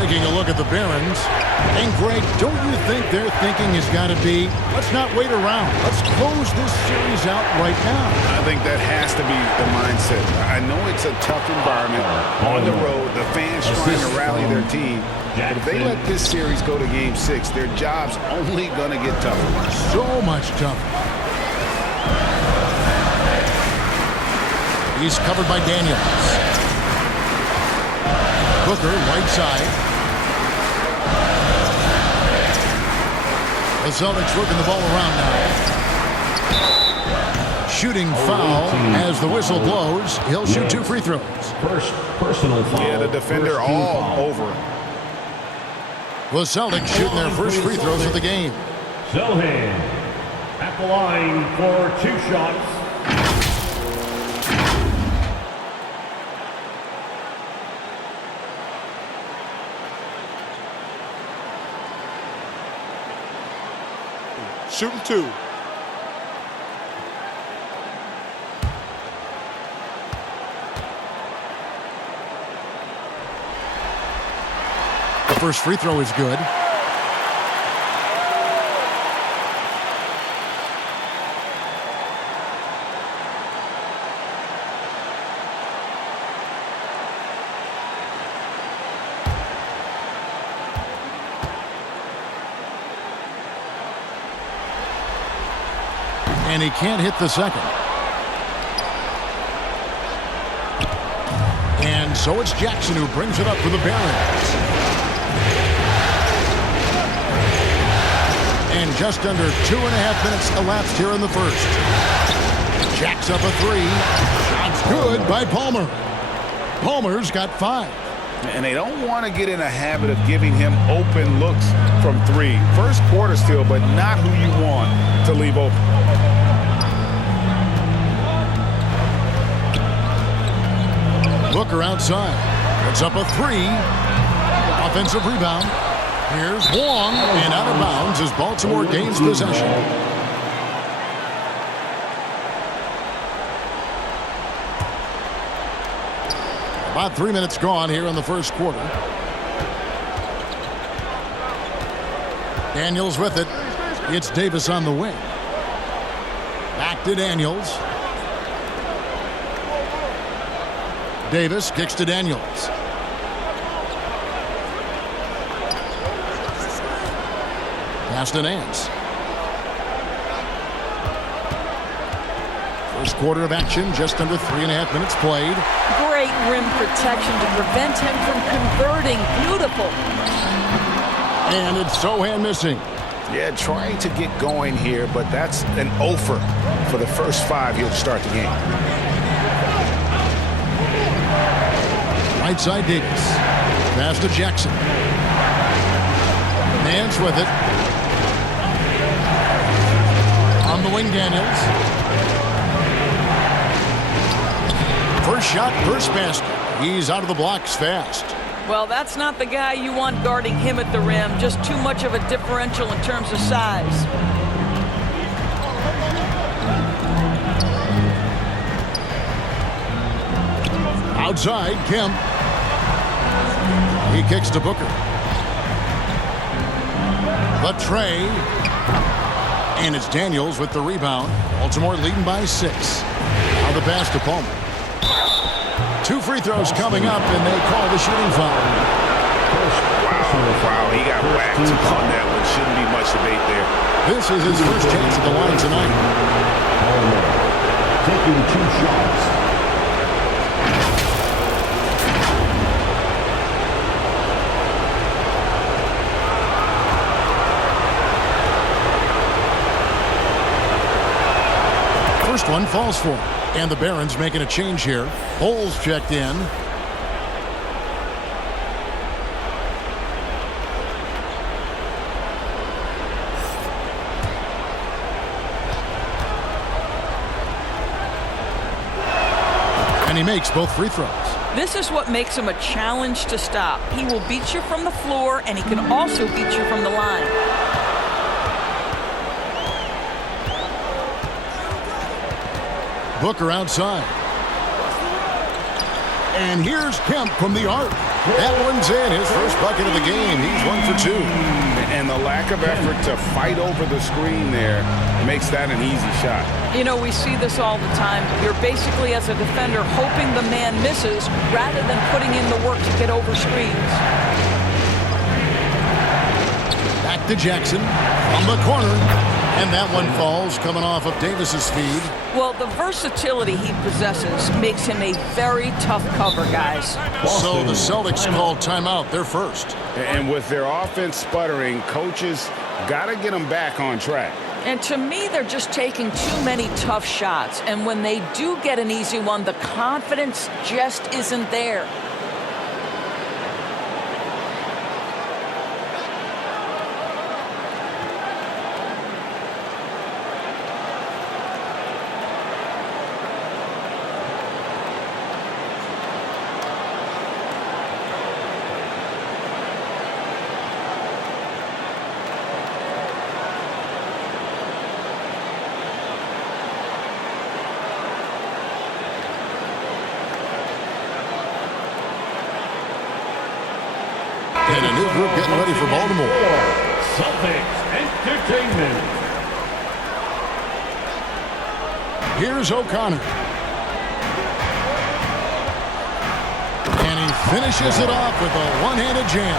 Taking a look at the Barons. And Greg, don't you think their thinking has got to be, let's not wait around. Let's close this series out right now. I think that has to be the mindset. I know it's a tough environment on the road. The fans trying to rally their team. But if they let this series go to Game 6, their job's only going to get tougher. So much tougher. He's covered by Daniels. Booker, right side. The Celtics working the ball around now. Shooting foul as the whistle blows. He'll shoot 2 free throws. First personal foul. Yeah, the defender all over him. The Celtics shooting their first free throws of the game. Selhan at the line for 2 shots. Shooting 2. The first free throw is good. And he can't hit the second. And so it's Jackson who brings it up for the Barons. And just under 2.5 minutes elapsed here in the first. Jacks up a 3. Shot's good by Palmer. Palmer's got 5. And they don't want to get in a habit of giving him open looks from 3. First quarter still, but not who you want to leave open. Booker outside. Puts up a 3. Offensive rebound. Here's Wong, and out of bounds as Baltimore gains possession. About 3 minutes gone here in the first quarter. Daniels with it. It's Davis on the wing. Back to Daniels. Davis kicks to Daniels. Pass to Nance. First quarter of action, just under 3.5 minutes played. Great rim protection to prevent him from converting. Beautiful. And it's Sohan missing. Yeah, trying to get going here, but that's an offer for the first 5 here to start the game. Right side Davis. Pass to Jackson. Nance with it. On the wing, Daniels. First shot, first basket. He's out of the blocks fast. Well, that's not the guy you want guarding him at the rim. Just too much of a differential in terms of size. Outside, Kemp. He kicks to Booker. The tray. And it's Daniels with the rebound. Baltimore leading by 6. Now the pass to Palmer. 2 free throws coming up, and they call the shooting foul. Wow, he got whacked on that one. Shouldn't be much debate there. This is his first chance at the line tonight. Taking 2 shots. First one falls for him. And the Barons making a change here. Holes checked in. And he makes both free throws. This is what makes him a challenge to stop. He will beat you from the floor, and he can also beat you from the line. Booker outside. And here's Kemp from the arc. That one's in. His first bucket of the game. He's 1 for 2. And the lack of effort to fight over the screen there makes that an easy shot. You know, we see this all the time. You're basically, as a defender, hoping the man misses rather than putting in the work to get over screens. Back to Jackson from the corner. And that one falls coming off of Davis's feed. Well, the versatility he possesses makes him a very tough cover, guys. So the Celtics called timeout. They're first. And with their offense sputtering, coaches got to get them back on track. And to me, they're just taking too many tough shots. And when they do get an easy one, the confidence just isn't there. And a new group getting ready for Baltimore. Celtics Entertainment. Here's O'Connor. And he finishes it off with a one-handed jam.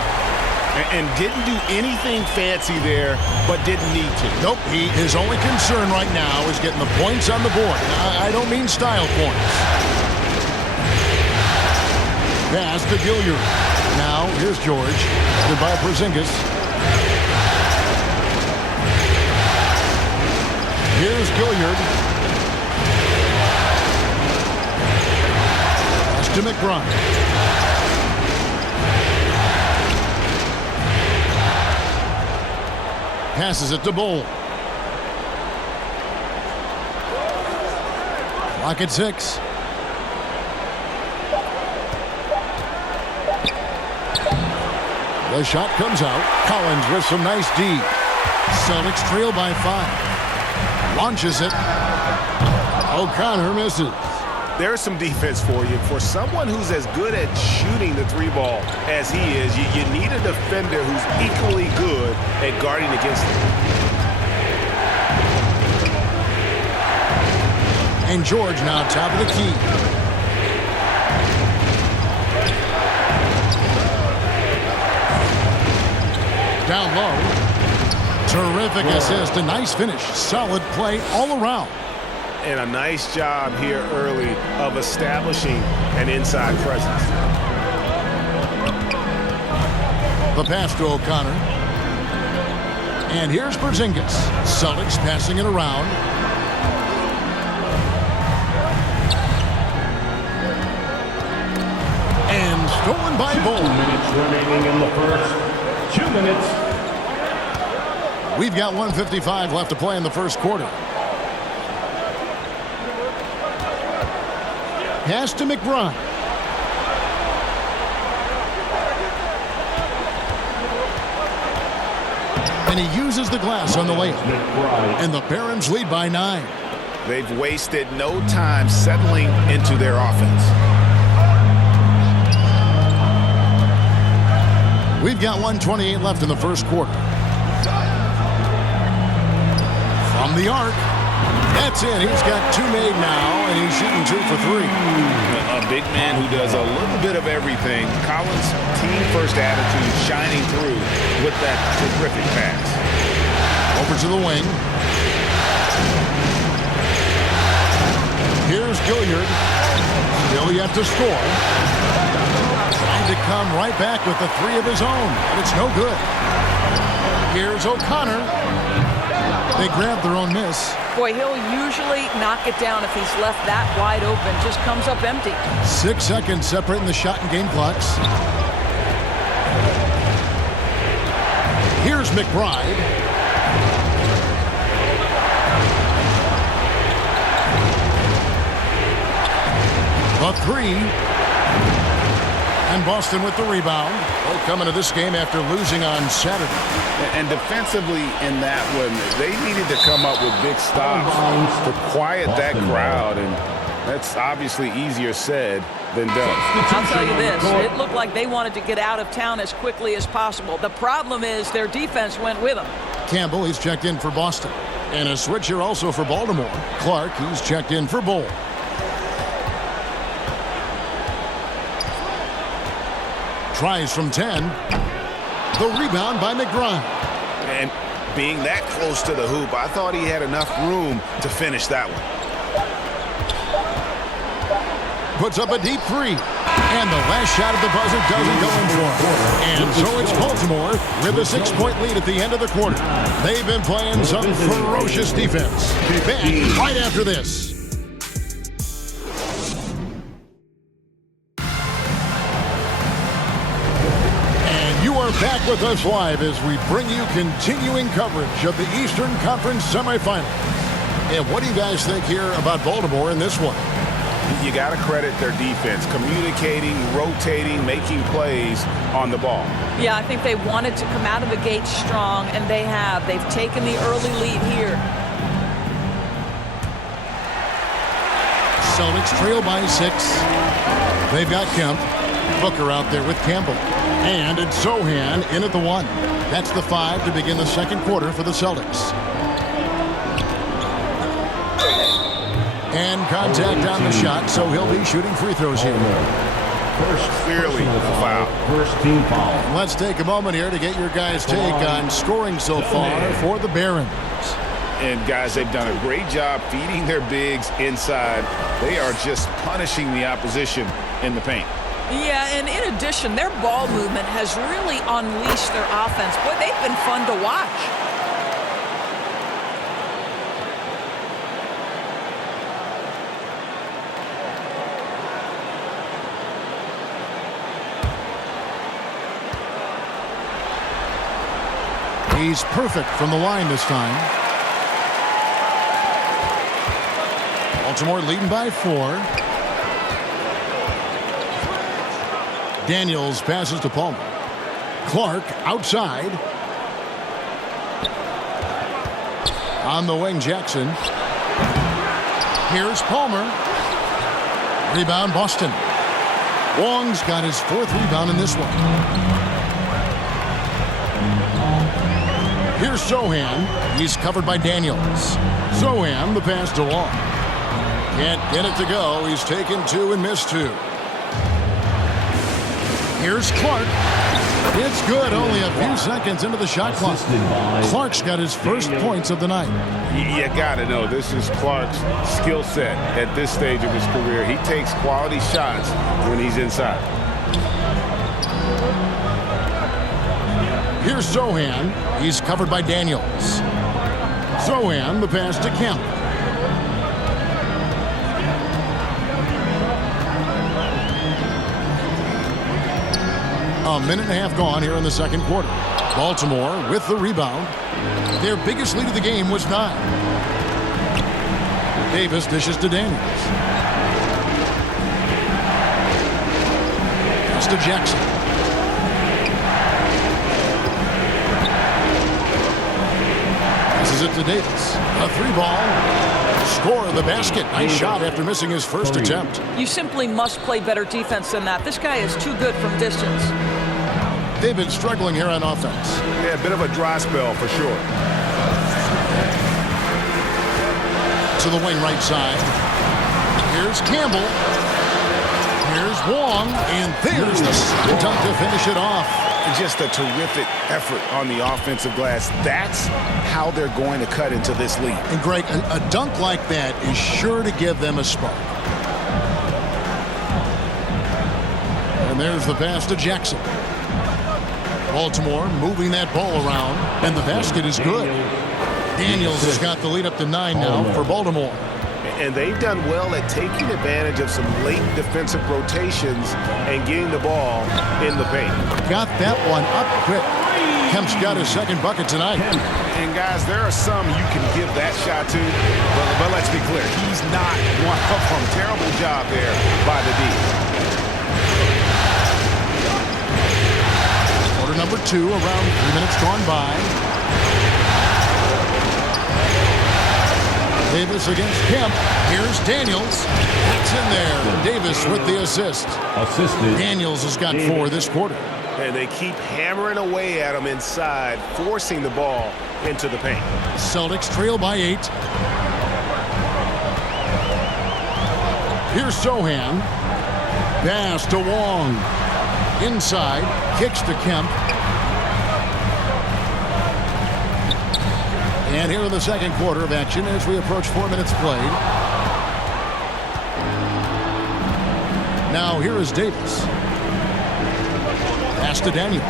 And didn't do anything fancy there, but didn't need to. Nope, his only concern right now is getting the points on the board. I don't mean style points. Pass to Gilliard. Now, here's George. Goodbye, Porzingis. Here's Gilliard. Pass to McBride. Passes it to Bull. Clock at 6. The shot comes out. Collins with some nice D. Celtics trail by 5. Launches it. O'Connor misses. There's some defense for you. For someone who's as good at shooting the three ball as he is, you need a defender who's equally good at guarding against him. And George now top of the key. Down low. Terrific assist. A nice finish. Solid play all around. And a nice job here early of establishing an inside presence. The pass to O'Connor. And here's Porzingis. Celtics passing it around. And stolen by Bull. 2 minutes remaining in the first. 2 minutes. We've got 1:55 left to play in the first quarter. Pass to McBride. And he uses the glass on the layup. And the Barons lead by 9. They've wasted no time settling into their offense. We've got 1:28 left in the first quarter. From the arc. That's it. He's got 2 made now, and he's shooting 2 for 3. A big man who does a little bit of everything. Collins' team-first attitude shining through with that terrific pass. Over to the wing. Here's Gilliard. Still yet to score. Trying to come right back with the 3 of his own, but it's no good. Here's O'Connor. They grab their own miss. Boy, he'll usually knock it down if he's left that wide open. Just comes up empty. 6 seconds separating the shot and game clocks. Here's McBride. A 3. And Boston with the rebound. They'll come into this game after losing on Saturday. And defensively in that one, they needed to come up with big stops to quiet that crowd. And That's obviously easier said than done. I'll tell you this, it looked like they wanted to get out of town as quickly as possible. The problem is their defense went with them. Campbell, he's checked in for Boston. And a switch here also for Baltimore. Clark, he's checked in for Bull. Tries from 10. The rebound by McGrine. And being that close to the hoop, I thought he had enough room to finish that one. Puts up a deep three. And the last shot at the buzzer doesn't go in for him. And so it's Baltimore with a 6-point lead at the end of the quarter. They've been playing some ferocious defense. Back right after this. Back with us live as we bring you continuing coverage of the Eastern Conference semifinals. And what do you guys think here about Baltimore in this one? You got to credit their defense, communicating, rotating, making plays on the ball. Yeah, I think they wanted to come out of the gate strong, and they have. They've taken the early lead here. Celtics trail by 6. They've got Kemp. Booker out there with Campbell. And it's Zohan in at the 1. That's the 5 to begin the second quarter for the Celtics. And contact on the shot, so he'll be shooting free throws here. Clearly a foul. First team foul. Let's take a moment here to get your guys' take on scoring so far for the Barons. And guys, they've done a great job feeding their bigs inside. They are just punishing the opposition in the paint. Yeah, and in addition, their ball movement has really unleashed their offense. Boy, they've been fun to watch. He's perfect from the line this time. Baltimore leading by 4. Daniels passes to Palmer. Clark outside. On the wing, Jackson. Here's Palmer. Rebound, Boston. Wong's got his 4th rebound in this one. Here's Zohan. He's covered by Daniels. Zohan, the pass to Wong. Can't get it to go. He's taken 2 and missed 2. Here's Clark. It's good. Only a few seconds into the shot clock. Clark's got his first points of the night. You got to know this is Clark's skill set at this stage of his career. He takes quality shots when he's inside. Here's Zohan. He's covered by Daniels. Zohan, the pass to Kemp. A minute and a half gone here in the second quarter. Baltimore with the rebound. Their biggest lead of the game was 9. Davis dishes to Daniels. Pass to Jackson. Passes it to Davis. A 3-ball. Score the basket. Nice shot after missing his first attempt. You simply must play better defense than that. This guy is too good from distance. They've been struggling here on offense. Yeah, a bit of a dry spell for sure. To the wing right side. Here's Campbell. Here's Wong. And there's the dunk to finish it off. Just a terrific effort on the offensive glass. That's how they're going to cut into this lead. And Greg, a dunk like that is sure to give them a spark. And there's the pass to Jackson. Baltimore moving that ball around, and the basket is good. Daniels has got the lead up to 9 now for Baltimore. And they've done well at taking advantage of some late defensive rotations and getting the ball in the paint. Got that one up quick. Kemp's got his second bucket tonight. And guys, there are some you can give that shot to, but let's be clear, he's not one of them. Terrible job there by the D. Quarter number 2, around 3 minutes gone by. Davis against Kemp. Here's Daniels. That's in there. Davis with the assist. Assisted. Daniels has got 4 this quarter. And they keep hammering away at him inside, forcing the ball into the paint. Celtics trail by 8. Here's Sohan. Pass to Wong. Inside. Kicks to Kemp. And here in the second quarter of action as we approach 4 minutes played. Now here is Davis. Pass to Daniels.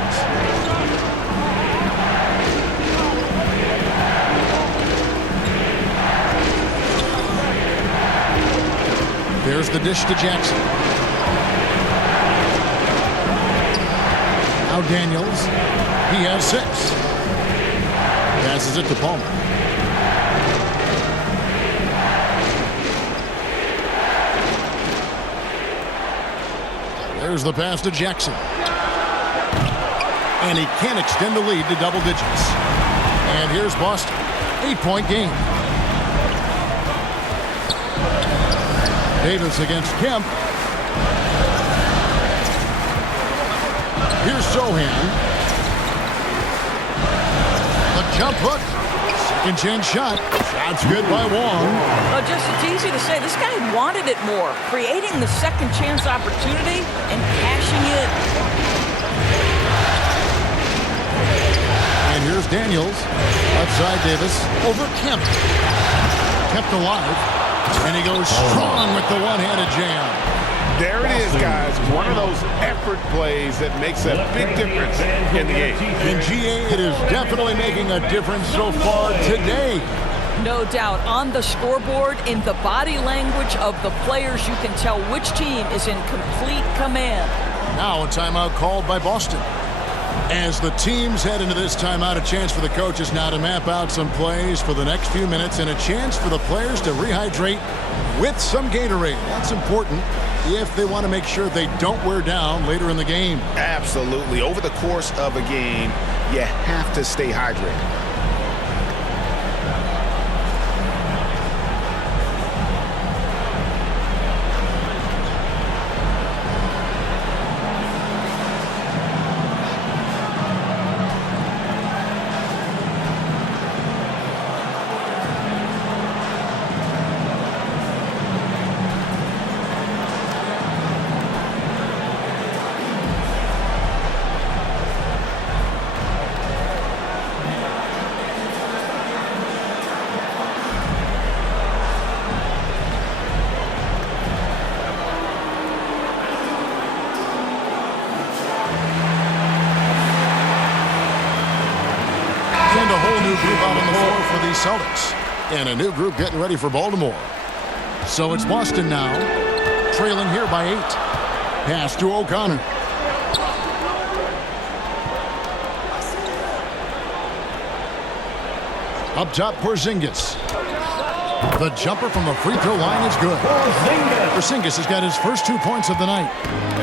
There's the dish to Jackson. Now Daniels. He has 6. Passes it to Palmer. There's the pass to Jackson. And he can't extend the lead to double digits. And here's Boston. 8-point game. Davis against Kemp. Here's Sohan. The jump hook. Second chance shot. Shot's good by Wong. Well, just it's easy to say. This guy wanted it more. Creating the second chance opportunity and cashing in. And here's Daniels. Outside Davis. Over Kemp. Kept alive. And he goes strong with the one-handed jam. There it is, guys. One of those effort plays that makes a big difference in the game. And GA, it is definitely making a difference so far today. No doubt. On the scoreboard, in the body language of the players, you can tell which team is in complete command. Now a timeout called by Boston. As the teams head into this timeout, a chance for the coaches now to map out some plays for the next few minutes and a chance for the players to rehydrate with some Gatorade. That's important if they want to make sure they don't wear down later in the game. Absolutely. Over the course of a game, you have to stay hydrated. And a whole new group out on the floor for the Celtics. And a new group getting ready for Baltimore. So it's Boston now, trailing here by 8. Pass to O'Connor. Up top, Porzingis. The jumper from the free throw line is good. Porzingis has got his first 2 points of the night.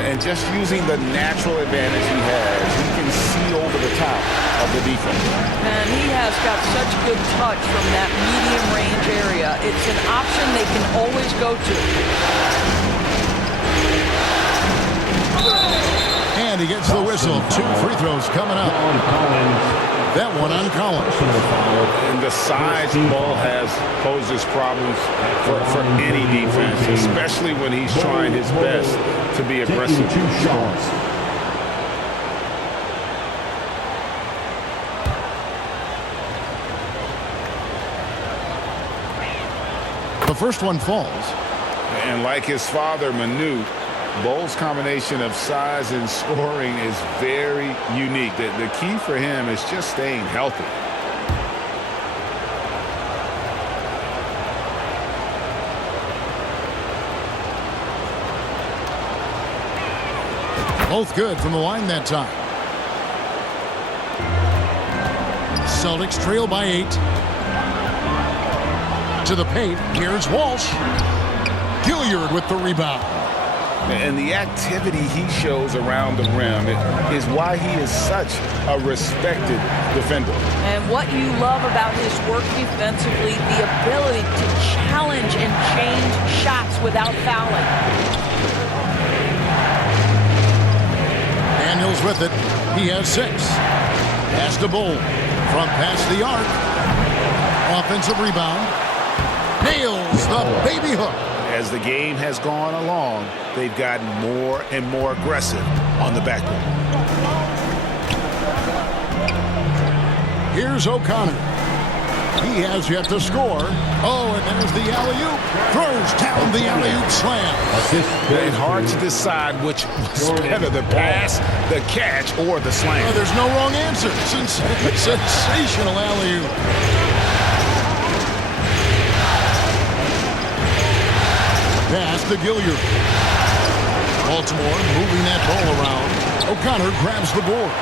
And just using the natural advantage he has, he can see over the top of the defense. And he has got such good touch from that medium range area. It's an option they can always go to. And he gets the whistle. 2 free throws coming up. That one on Collins. And the size Ball has poses problems for any defense, especially when he's trying his best to be aggressive. 2 shots. The first one falls. And like his father, Manu, Ball's combination of size and scoring is very unique. The key for him is just staying healthy. Both good from the line that time. Celtics trail by 8. To the paint. Here's Walsh. Gilliard with the rebound. And the activity he shows around the rim is why he is such a respected defender. And what you love about his work defensively, the ability to challenge and change shots without fouling. Daniels with it. He has 6. Pass to Bull. From past the arc. Offensive rebound. Nails the baby hook. As the game has gone along, they've gotten more and more aggressive on the backboard. Here's O'Connor. He has yet to score. Oh, and there's the alley-oop. Throws down the alley-oop slam. It's hard to decide which was better, the pass, the catch, or the slam. Oh, there's no wrong answer. Sensational alley-oop. Pass to Gilliard. Baltimore moving that ball around. O'Connor grabs the board.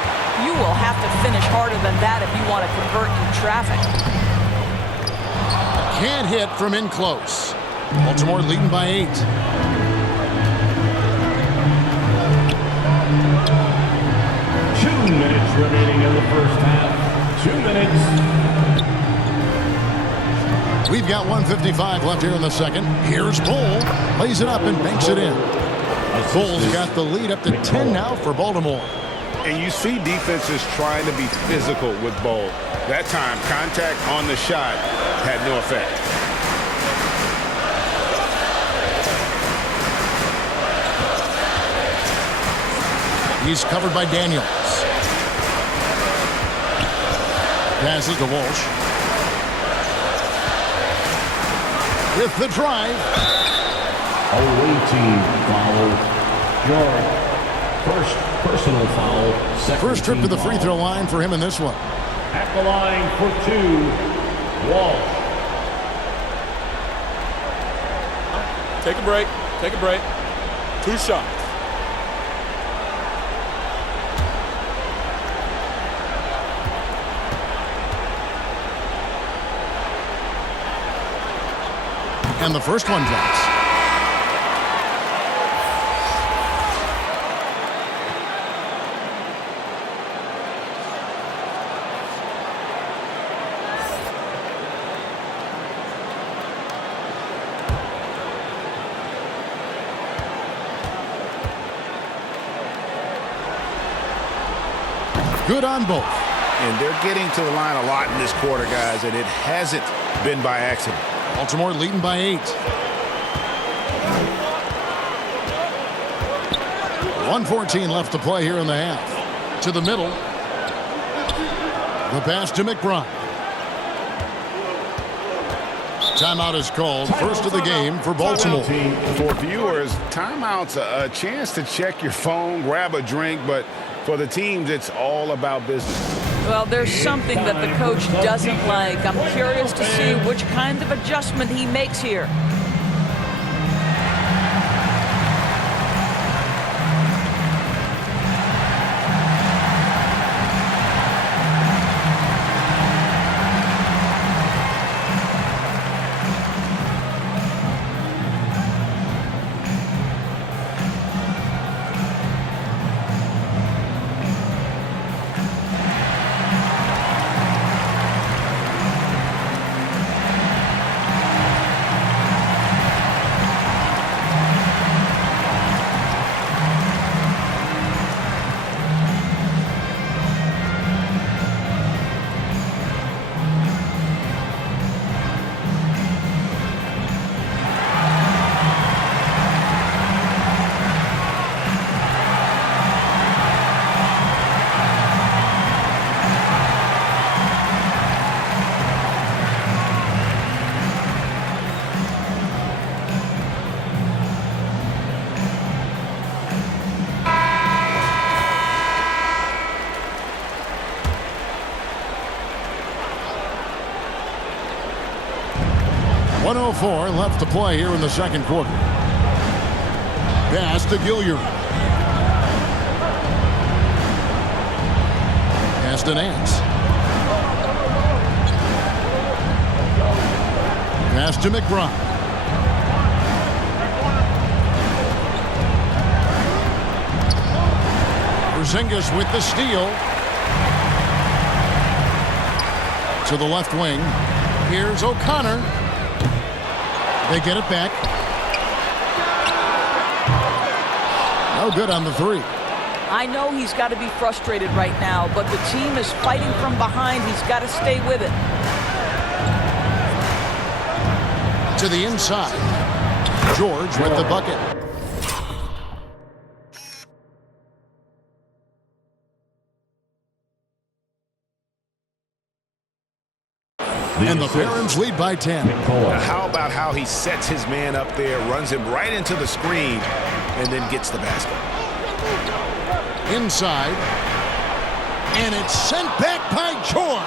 You will have to finish harder than that if you want to convert in traffic. Can't hit from in close. Baltimore leading by 8. Two minutes remaining in the first half. 2 minutes. We've got 1:55 left here in the second. Here's Bull. Lays it up and banks it in. Bull's got the lead up to 10 now for Baltimore. And you see defenses trying to be physical with Bull. That time, contact on the shot had no effect. He's covered by Daniels. Passes to Walsh. With the drive. Away team foul. Your first personal foul. First trip to the free throw line for him in this one. At the line for 2, Walsh. Take a break. Take a break. 2 shots. And the first one drops. Good on both. And they're getting to the line a lot in this quarter, guys, and it hasn't been by accident. Baltimore leading by 8. 1:14 left to play here in the half. To the middle. The pass to McBride. Timeout is called. First of the game for Baltimore. For viewers, timeout's a chance to check your phone, grab a drink, but for the teams, it's all about business. Well, there's something that the coach doesn't like. I'm curious to see which kind of adjustment he makes here. .104 left to play here in the second quarter. Pass to Gilliard. Pass to Nance. Pass to McBride. Porzingis with the steal. To the left wing. Here's O'Connor. They get it back. No good on the three. I know he's got to be frustrated right now, but the team is fighting from behind. He's got to stay with it. To the inside. George with the bucket. And the Barons lead by 10. Now how about how he sets his man up there, runs him right into the screen, and then gets the basket. Inside. And it's sent back by George.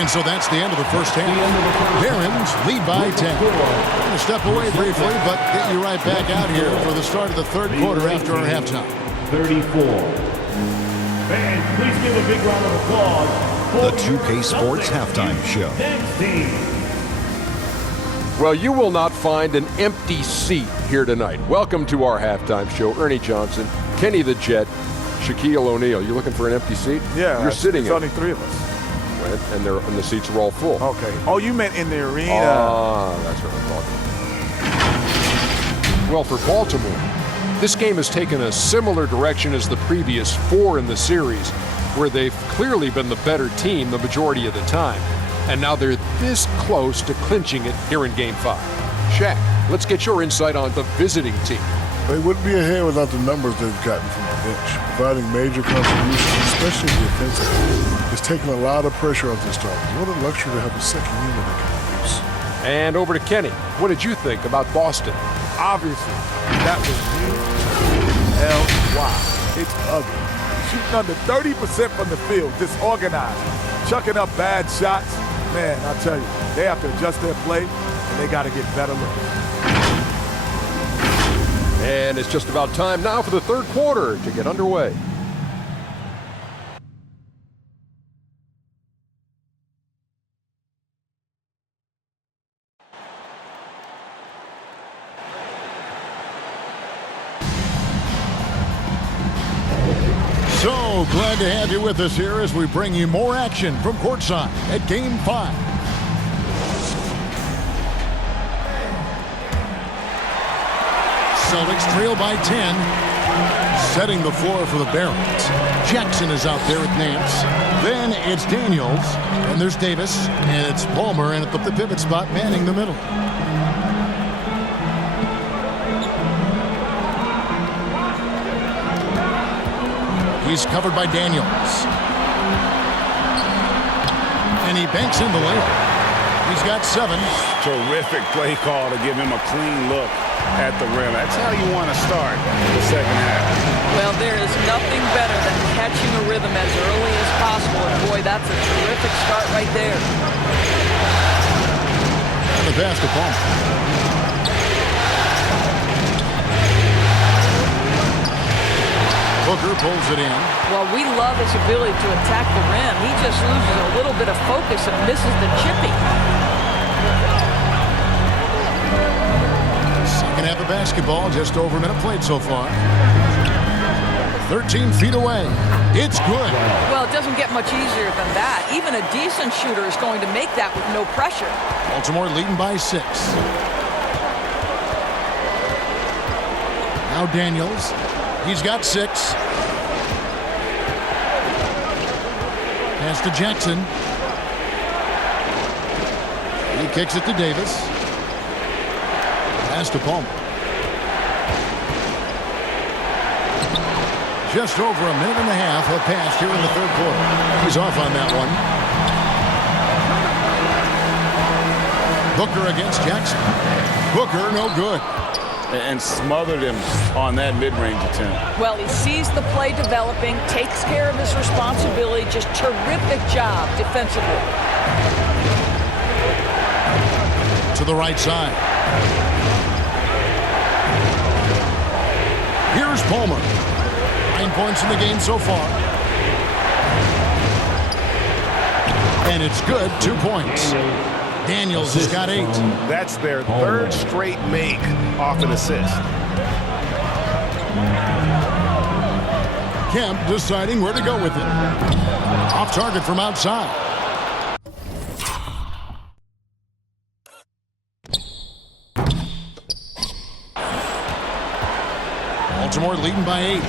And so that's the end of the first half. Barons lead by 10. I'm going to step away briefly, but get you right back out here for the start of the third quarter after our halftime. 34. Fans, please give a big round of applause. The 2K Sports Halftime Show. Next team. Well, you will not find an empty seat here tonight. Welcome to our halftime show. Ernie Johnson, Kenny the Jet, Shaquille O'Neal. You looking for an empty seat? Yeah, you're sitting there's in. only three of us. And the seats are all full. Okay. Oh, you meant in the arena. Ah, that's what I'm talking about. Well, for Baltimore, this game has taken a similar direction as the previous four in the series, where they've clearly been the better team the majority of the time. And now they're this close to clinching it here in Game 5. Shaq, let's get your insight on the visiting team. They wouldn't be ahead without the numbers they've gotten from the bench, providing major contributions, especially defensively. It's taken a lot of pressure off their starters. What a luxury to have a second unit that can produce. And over to Kenny. What did you think about Boston? Obviously, that was U-L-Y. It's ugly. Shooting under 30% from the field, disorganized, chucking up bad shots. Man, I tell you, they have to adjust their play, and they got to get better looks. And it's just about time now for the third quarter to get underway. So glad to have you with us here as we bring you more action from courtside at Game 5. Celtics trail by 10. Setting the floor for the Barons. Jackson is out there at Nance. Then it's Daniels. And there's Davis. And it's Palmer. And at the pivot spot, manning the middle. He's covered by Daniels. And he banks in the layup. He's got 7. Terrific play call to give him a clean look at the rim. That's how you want to start the second half. Well, there is nothing better than catching a rhythm as early as possible. And boy, that's a terrific start right there. And the pass to Palmer. Booker pulls it in. Well, we love his ability to attack the rim. He just loses a little bit of focus and misses the chippy. Second half of basketball, just over a minute played so far. 13 feet away. It's good. Well, it doesn't get much easier than that. Even a decent shooter is going to make that with no pressure. Baltimore leading by 6. Now Daniels. He's got 6. Pass to Jackson. He kicks it to Davis. Pass to Palmer. Just over a minute and a half have passed here in the third quarter. He's off on that one. Booker against Jackson. Booker, no good. And smothered him on that mid-range attempt. Well, he sees the play developing, takes care of his responsibility. Just terrific job defensively. To the right side. Here's Palmer. 9 points in the game so far. And it's good, 2 points. Daniels has got 8. That's their third straight make off an assist. Kemp deciding where to go with it. Off target from outside. Baltimore leading by 8.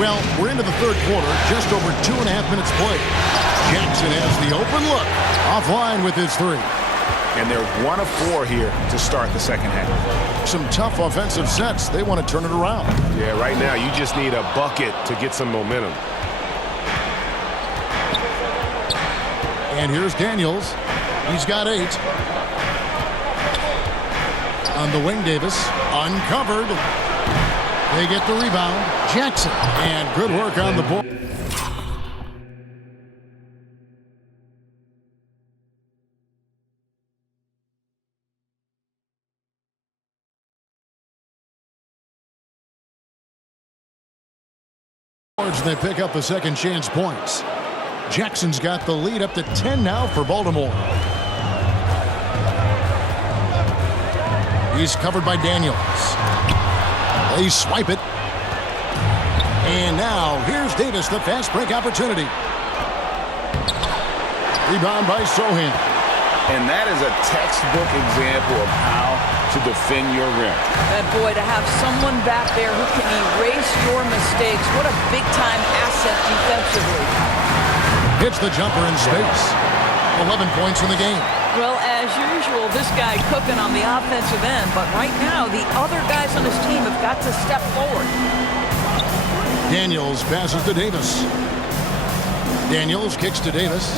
Well, we're into the third quarter, just over 2.5 minutes played. Jackson has the open look. Offline with his 3. And they're 1 of 4 here to start the second half. Some tough offensive sets. They want to turn it around. Yeah, right now you just need a bucket to get some momentum. And here's Daniels. He's got 8. On the wing, Davis. Uncovered. They get the rebound. Jackson. And good work on the board. They pick up the second chance points. Jackson's got the lead up to 10 now for Baltimore. He's covered by Daniels. They swipe it. And now here's Davis, the fast break opportunity. Rebound by Sohan. And that is a textbook example of how to defend your rim. And boy, to have someone back there who can erase your mistakes, what a big-time asset defensively. Hits the jumper in space. 11 points in the game. Well, as usual, this guy cooking on the offensive end, but right now the other guys on his team have got to step forward. Daniels passes to Davis. Daniels kicks to Davis.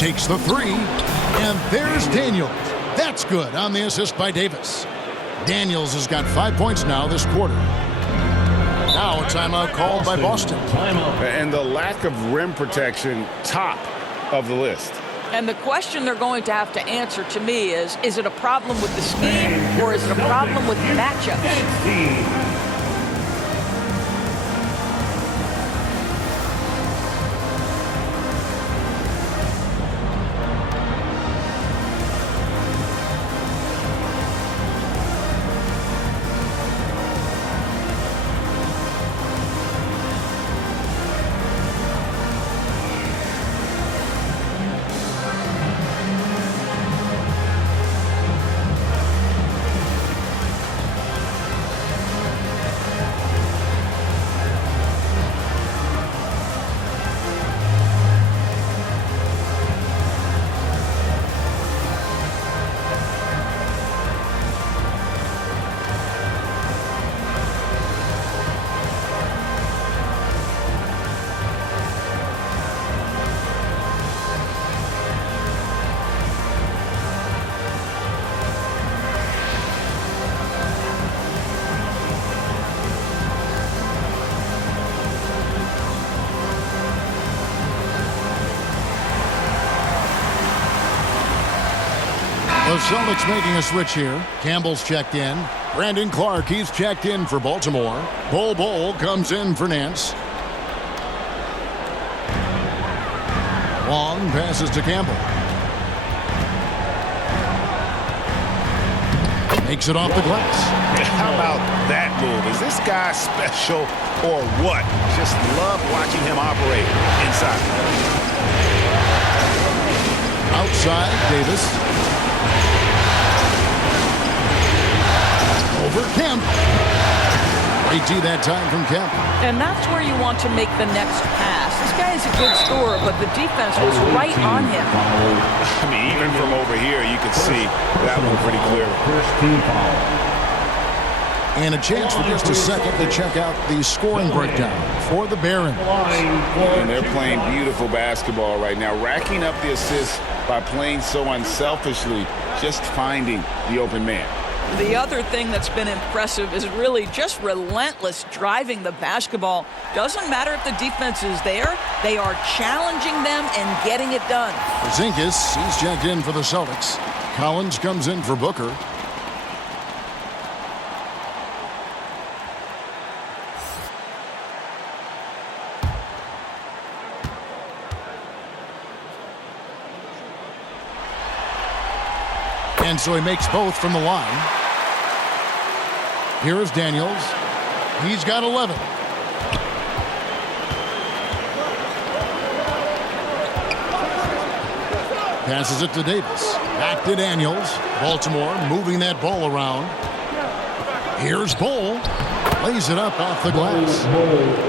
Takes the 3, and there's Daniels. That's good on the assist by Davis. Daniels has got 5 points now this quarter. Now a timeout called by Boston. And the lack of rim protection, top of the list. And the question they're going to have to answer to me is it a problem with the scheme or is it a problem with matchups? The Celtics making a switch here. Campbell's checked in. Brandon Clark, he's checked in for Baltimore. Bol comes in for Nance. Long passes to Campbell. Makes it off the glass. How about that move? Is this guy special or what? Just love watching him operate inside. Outside, Davis. Over Kemp. Great D that time from Kemp. And that's where you want to make the next pass. This guy is a good scorer, but the defense was right on him. I mean, even from over here, you could see that one pretty clear. And a chance for just a second to check out the scoring breakdown for the Barons. And they're playing beautiful basketball right now, racking up the assists by playing so unselfishly, just finding the open man. The other thing that's been impressive is really just relentless driving the basketball. Doesn't matter if the defense is there, they are challenging them and getting it done. Porzingis, he's checked in for the Celtics. Collins comes in for Booker. And so he makes both from the line. Here is Daniels. He's got 11. Passes it to Davis. Back to Daniels. Baltimore moving that ball around. Here's Bull. Lays it up off the glass.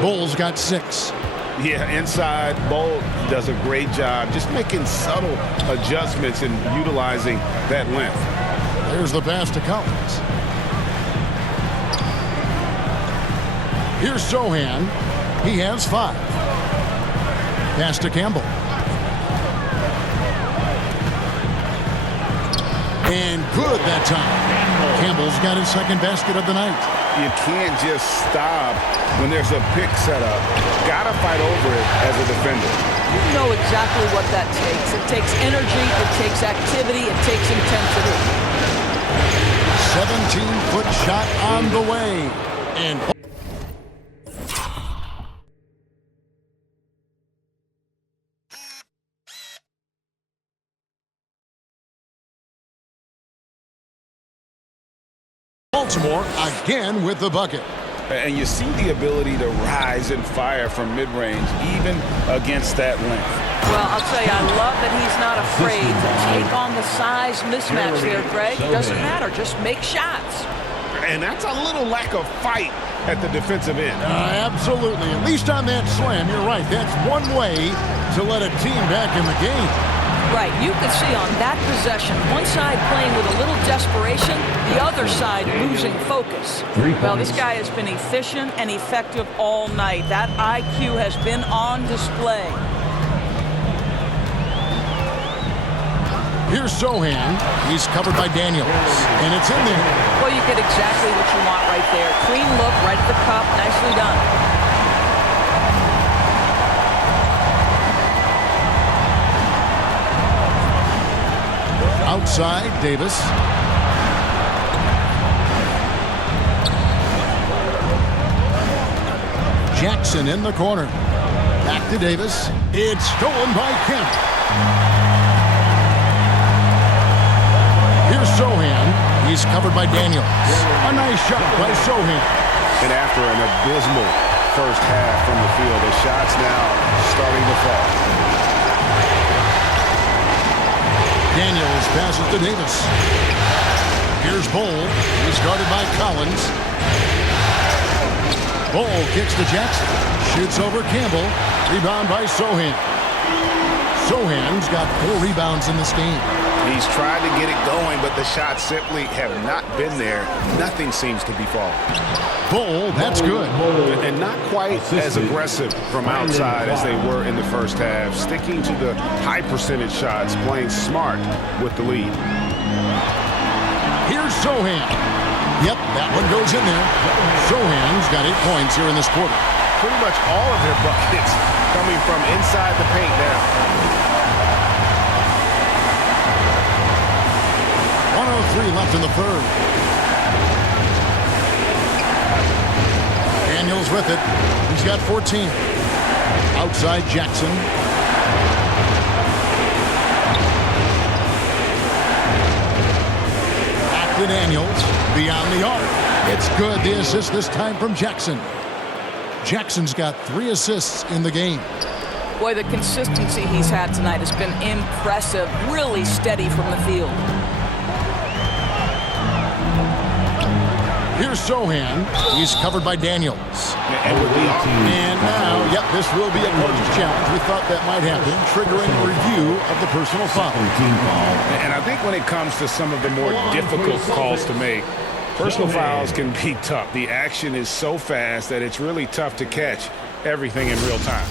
Bull's got 6. Yeah, inside, Bull does a great job just making subtle adjustments and utilizing that length. There's the pass to Collins. Here's Sohan. He has 5. Pass to Campbell. And good that time. Campbell's got his second basket of the night. You can't just stop when there's a pick set up. Got to fight over it as a defender. You know exactly what that takes. It takes energy, it takes activity, it takes intensity. 17-foot shot on the way. And Baltimore again with the bucket. And you see the ability to rise and fire from mid-range, even against that length. Well, I'll tell you, I love that he's not afraid to take on the size mismatch there, Greg. It doesn't matter. Just make shots. And that's a little lack of fight at the defensive end. Absolutely. At least on that slam, you're right. That's one way to let a team back in the game. Right. You could see on that possession, one side playing with a little desperation, the other side losing focus. Well, this guy has been efficient and effective all night. That IQ has been on display. Here's Sohan. He's covered by Daniels. And it's in there. Well, you get exactly what you want right there. Clean look, right at the cup. Nicely done. Outside, Davis. Jackson in the corner. Back to Davis. It's stolen by Kemp. Here's Sohan. He's covered by Daniels. A nice shot by Sohan. And after an abysmal first half from the field, the shots now starting to fall. Daniels passes to Davis. Here's Bull. He's guarded by Collins. Bull kicks to Jackson. Shoots over Campbell. Rebound by Sohan. Sohan's got 4 rebounds in this game. He's tried to get it going, but the shots simply have not been there. Nothing seems to be falling. Bull, that's good. And not quite as aggressive from outside as they were in the first half. Sticking to the high percentage shots, playing smart with the lead. Here's Sohan. Yep, that one goes in there. Sohan's got 8 points here in this quarter. Pretty much all of their buckets coming from inside the paint now. 1:03 left in the third. Daniels with it. He's got 14. Outside Jackson. Back to Daniels. Beyond the arc. It's good. The assist this time from Jackson. Jackson's got 3 assists in the game. Boy, the consistency he's had tonight has been impressive. Really steady from the field. Here's Sohan. He's covered by Daniels. And now, yep, this will be a coach's challenge. We thought that might happen, triggering a review of the personal foul. And I think when it comes to some of the more difficult calls to make, personal fouls can be tough. The action is so fast that it's really tough to catch everything in real time.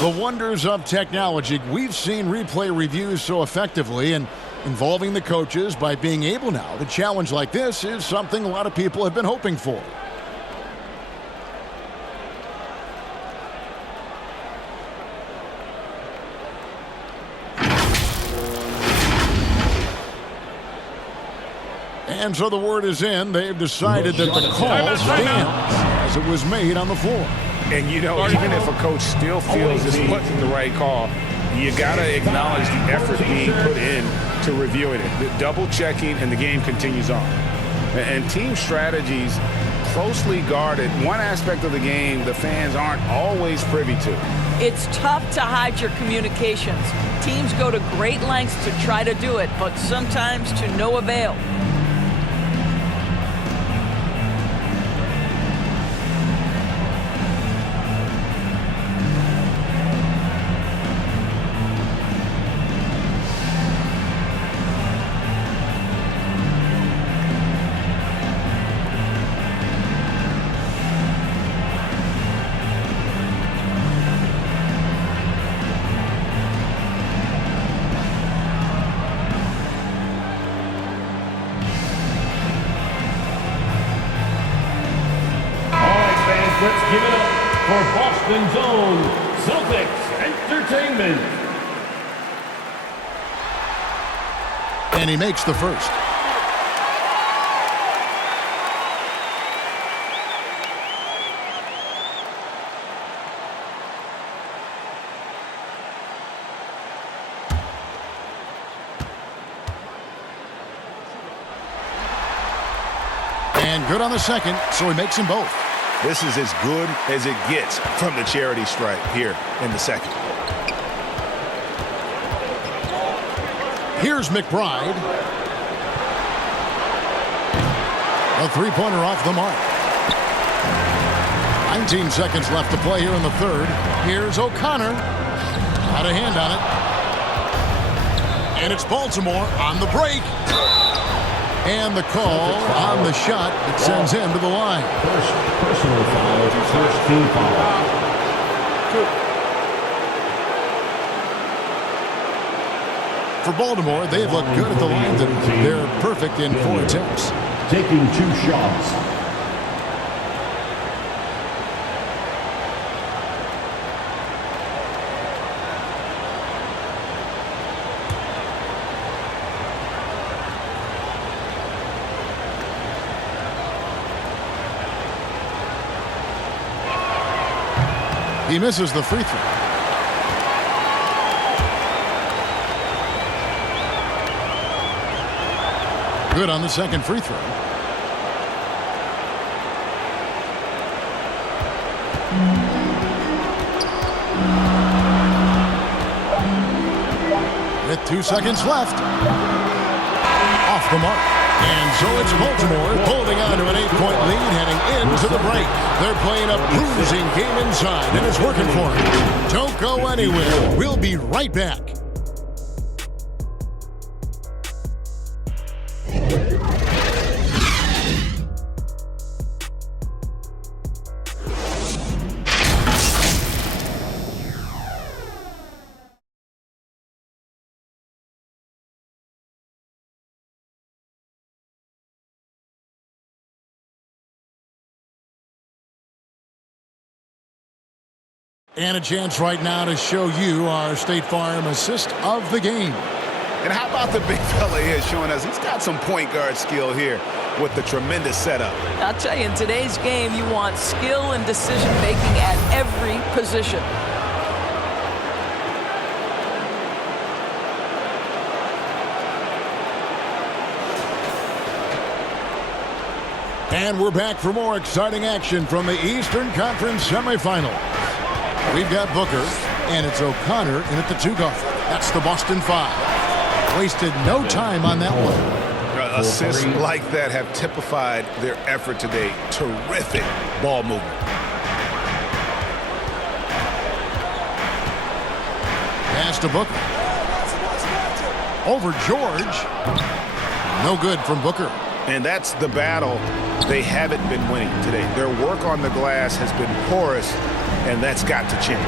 The wonders of technology. We've seen replay reviews so effectively, and involving the coaches by being able now to challenge like this is something a lot of people have been hoping for. And so the word is in. They've decided that the call stands as it was made on the floor. And, you know, even if a coach still feels this wasn't the right call, You got to acknowledge the effort being put in to reviewing it, the double-checking, and the game continues on. And team strategies closely guarded. One aspect of the game the fans aren't always privy to. It's tough to hide your communications. Teams go to great lengths to try to do it, but sometimes to no avail. Let's give it up for Boston's own Celtics Entertainment. And he makes the first. And good on the second, so he makes them both. This is as good as it gets from the charity stripe here in the second. Here's McBride. A three-pointer off the mark. 19 seconds left to play here in the third. Here's O'Connor. Got a hand on it. And it's Baltimore on the break. And the call on the shot that sends him to the line. First personal foul, first team foul. For Baltimore, they've looked good at the line. They're perfect in 4 attempts. Taking 2 shots. He misses the free throw. Good on the second free throw. With 2 seconds left. Off the mark. And so it's Baltimore holding on to an 8-point lead heading into the break. They're playing a bruising game inside, and it's working for them. Don't go anywhere. We'll be right back. And a chance right now to show you our State Farm assist of the game. And how about the big fella here showing us he's got some point guard skill here with the tremendous setup. I'll tell you, in today's game, you want skill and decision-making at every position. And we're back for more exciting action from the Eastern Conference Semifinals. We've got Booker, and it's O'Connor in at the 2 guard. That's the Boston 5. Wasted no time on that one. Assists like that have typified their effort today. Terrific ball movement. Pass to Booker. Over George. No good from Booker. And that's the battle they haven't been winning today. Their work on the glass has been porous, and that's got to change.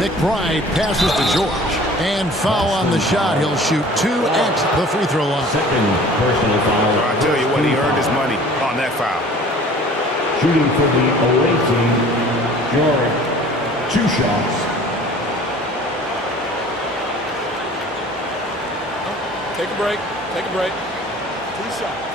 McBride passes to George. And foul on the shot. He'll shoot 2 at the free throw line. Second personal foul. I tell you what, he earned his money on that foul. Shooting for the away team, George, 2 shots. Take a break. Take a break. 2 shots.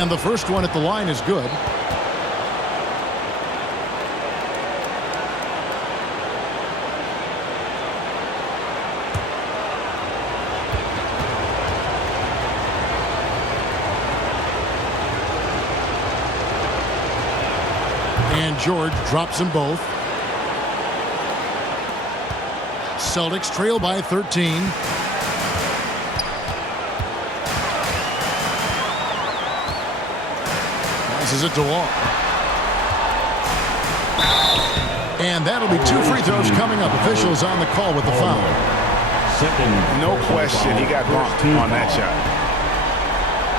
And the first one at the line is good. And George drops them both. Celtics trail by 13. Passes it to Wall. And that'll be 2 free throws coming up. Officials on the call with the foul. No question, he got bumped on that shot.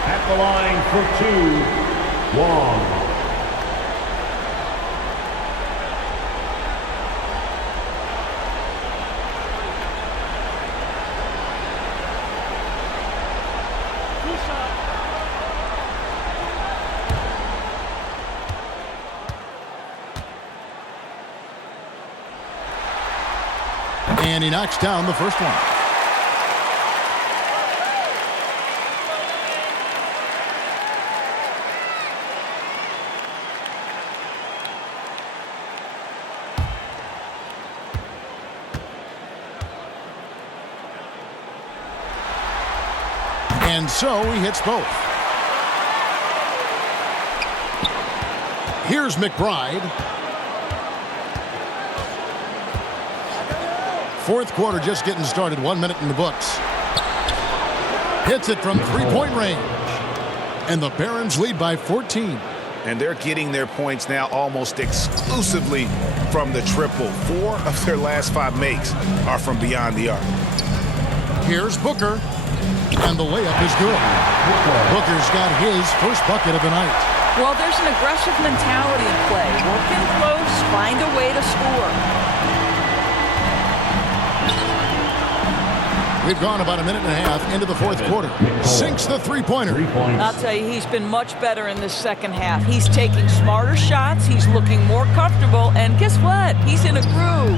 At the line for 2, Wong. And he knocks down the first one. And so he hits both. Here's McBride. Fourth quarter just getting started. 1 minute in the books. Hits it from three-point range. And the Barons lead by 14. And they're getting their points now almost exclusively from the triple. 4 of their last 5 makes are from beyond the arc. Here's Booker. And the layup is good. Booker's got his first bucket of the night. Well, there's an aggressive mentality in play. Work in close, find a way to score. We've gone about a minute and a half into the fourth quarter. Sinks the three-pointer. I'll tell you, he's been much better in this second half. He's taking smarter shots. He's looking more comfortable. And guess what? He's in a groove.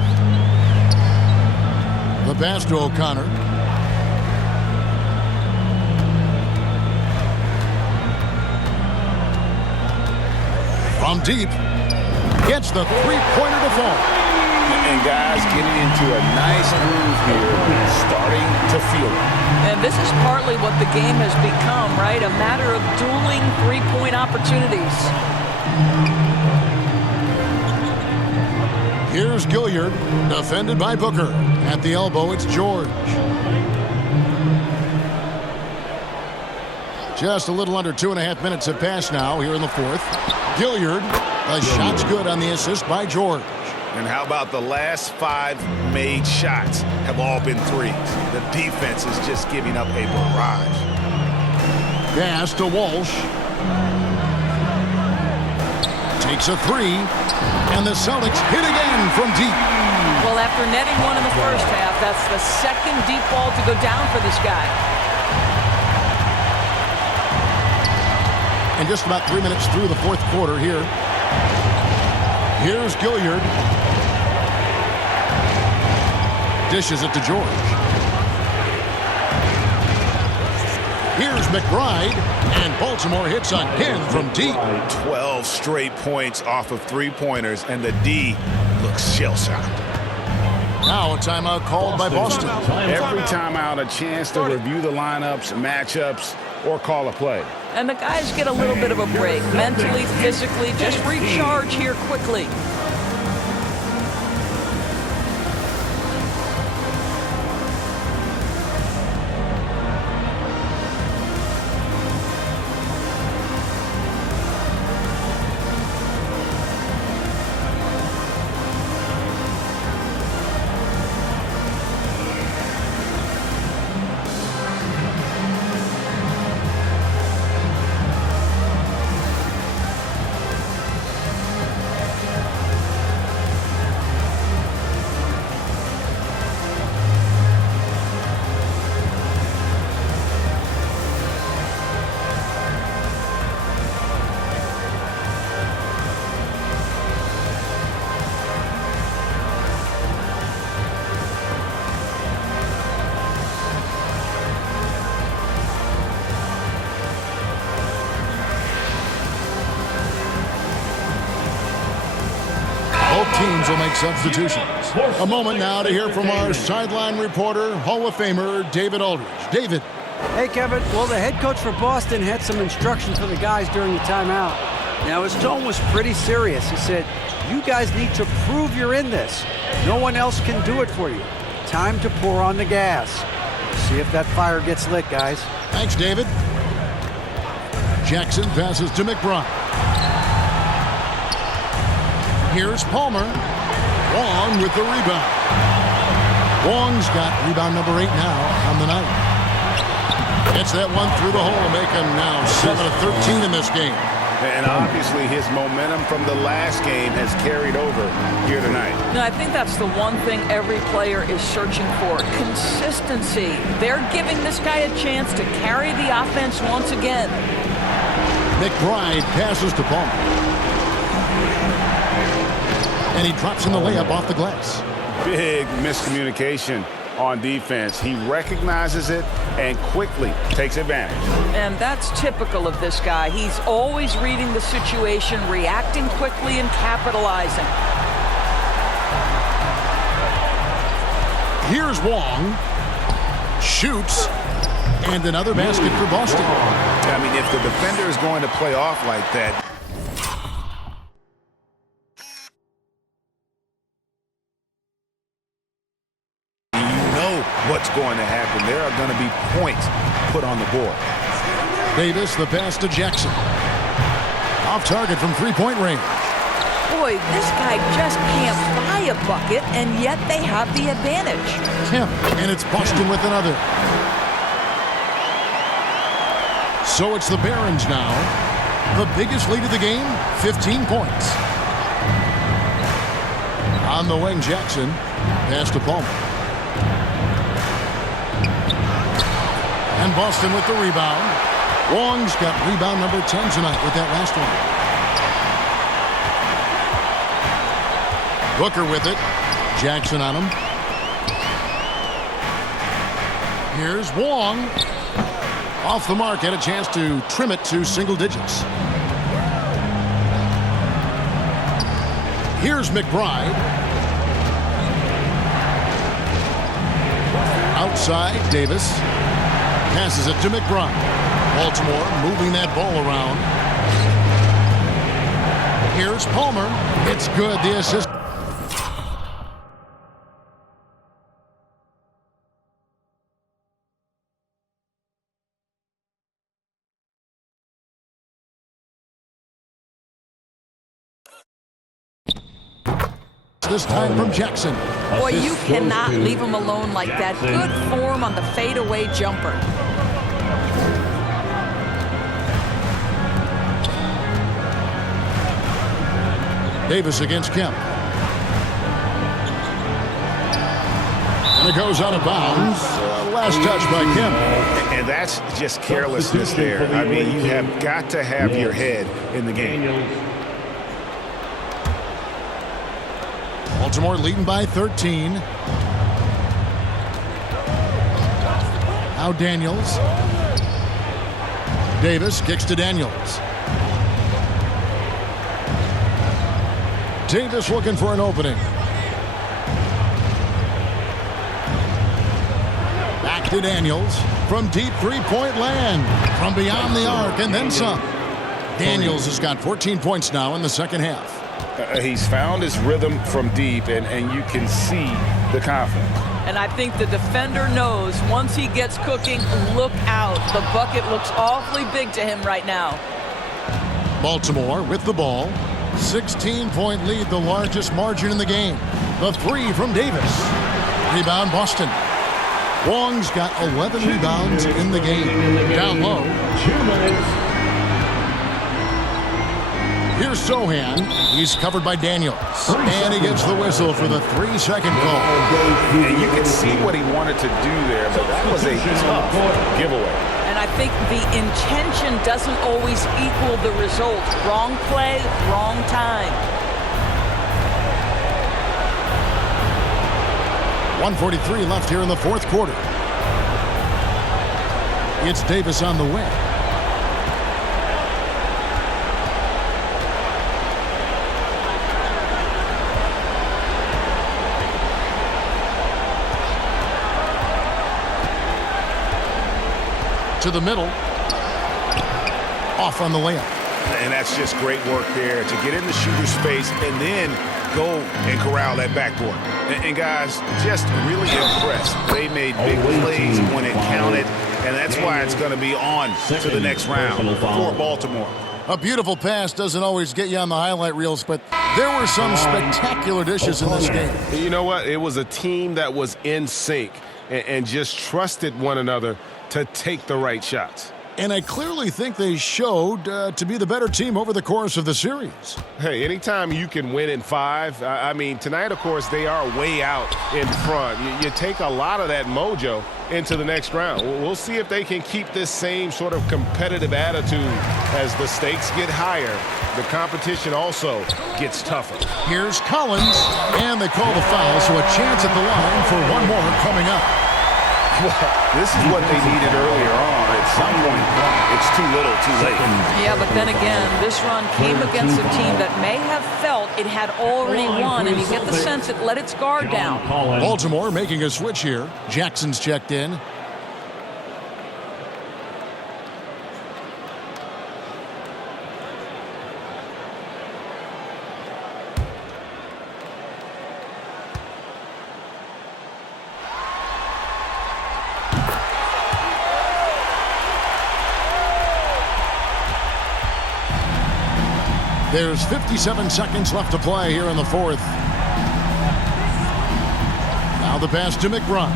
The pass to O'Connor. From deep. Gets the three-pointer to fall. And guys getting into a nice groove here, starting to feel it. And this is partly what the game has become, right? A matter of dueling three-point opportunities. Here's Gilliard, defended by Booker. At the elbow, it's George. Just a little under 2.5 minutes have passed now here in the fourth. Gilliard, the shot's good on the assist by George. And how about the last 5 made shots have all been threes? The defense is just giving up a barrage. Pass to Walsh. Takes a 3. And the Celtics hit again from deep. Well, after netting one in the first half, that's the second deep ball to go down for this guy. And just about 3 minutes through the fourth quarter here. Here's Gilliard. Dishes it to George. Here's McBride. And Baltimore hits again from deep. 12 straight points off of three-pointers, and the D looks shell-shocked. Now a timeout called by Boston. Every timeout, a chance to review the lineups, matchups, or call a play. And the guys get a little bit of a break. Mentally, physically, just recharge here quickly. teams will make substitutions. A moment now to hear from our sideline reporter, Hall of Famer David Aldridge. David. Hey, Kevin. Well, the head coach for Boston had some instructions for the guys during the timeout. Now, his tone was pretty serious. He said, you guys need to prove you're in this. No one else can do it for you. Time to pour on the gas. See if that fire gets lit, guys. Thanks, David. Jackson passes to McBride. Here's Palmer. Wong with the rebound. Wong's got rebound number 8 now on the night. Gets that one through the hole, make him now 7 of 13 in this game. And obviously his momentum from the last game has carried over here tonight. No, I think that's the one thing every player is searching for. Consistency. They're giving this guy a chance to carry the offense once again. McBride passes to Palmer. And he drops in the layup off the glass. Big miscommunication on defense. He recognizes it and quickly takes advantage. And that's typical of this guy. He's always reading the situation, reacting quickly and capitalizing. Here's Wong. Shoots. And another basket for Boston. I mean, if the defender is going to play off like that, what's going to happen. There are going to be points put on the board. Davis, the pass to Jackson. Off target from three-point range. Boy, this guy just can't buy a bucket, and yet they have the advantage. Kemp, and it's Boston with another. So it's the Barons now. The biggest lead of the game, 15 points. On the wing, Jackson. Pass to Palmer. And Boston with the rebound. Wong's got rebound number 10 tonight with that last one. Booker with it. Jackson on him. Here's Wong. Off the mark, had a chance to trim it to single digits. Here's McBride. Outside, Davis. Passes it to McBride. Baltimore moving that ball around. Here's Palmer. It's good. The assist. This time from Jackson. Boy, you cannot leave him alone like that. Good form on the fadeaway jumper. Davis against Kemp. And it goes out of bounds. Last touch by Kemp. And that's just carelessness there. I mean, you have got to have your head in the game. Baltimore leading by 13. Now Daniels. Davis kicks to Daniels. Davis looking for an opening. Back to Daniels from deep three-point land. From beyond the arc and then some. Daniels has got 14 points now in the second half. He's found his rhythm from deep, and you can see the confidence. And I think the defender knows once he gets cooking, look out. The bucket looks awfully big to him right now. Baltimore with the ball. 16-point lead, the largest margin in the game. The three from Davis. Rebound Boston. Wong's got 11 rebounds in the game. Down low. 2 minutes. Here's Sohan. He's covered by Daniels. And he gets the whistle for the 3-second call. And you can see what he wanted to do there, but that was a tough giveaway. And I think the intention doesn't always equal the result. Wrong play, wrong time. 1:43 left here in the fourth quarter. It's Davis on the wing. to the middle. Off on the layup. And that's just great work there to get in the shooter's space and then go and corral that backboard. And guys, just really impressed. They made big plays when it counted, and that's why it's going to be on to the next round for Baltimore. A beautiful pass doesn't always get you on the highlight reels, but there were some spectacular dishes in this game. You know what? It was a team that was in sync and just trusted one another to take the right shots. And I clearly think they showed to be the better team over the course of the series. Hey, anytime you can win in 5, I mean, tonight, of course, they are way out in front. You take a lot of that mojo into the next round. We'll see if they can keep this same sort of competitive attitude as the stakes get higher. The competition also gets tougher. Here's Collins, and they call the foul, so a chance at the line for one more coming up. Well, this is what they needed earlier on. At some point, it's too little, too late. Yeah, but then again, this run came against a team that may have felt it had already won, and you get the sense it let its guard down. Baltimore making a switch here. Jackson's checked in. There's 57 seconds left to play here in the fourth. Now the pass to McBride.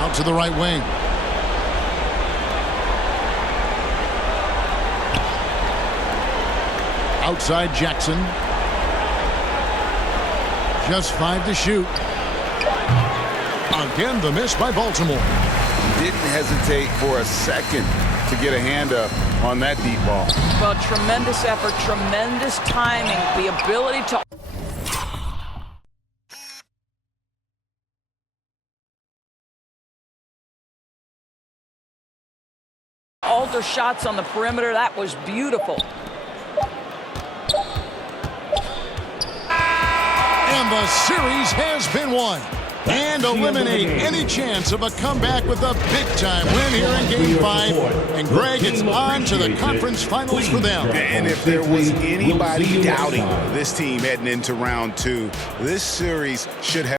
Out to the right wing. Outside Jackson. Just 5 to shoot. Again, the miss by Baltimore. Didn't hesitate for a second to get a hand up on that deep ball. Well, tremendous effort, tremendous timing, the ability to alter shots on the perimeter. That was beautiful. And the series has been won. And eliminate any chance of a comeback with a big-time win here in Game 5. And, Greg, it's on to the conference finals for them. And if there was anybody doubting this team heading into round 2, this series should have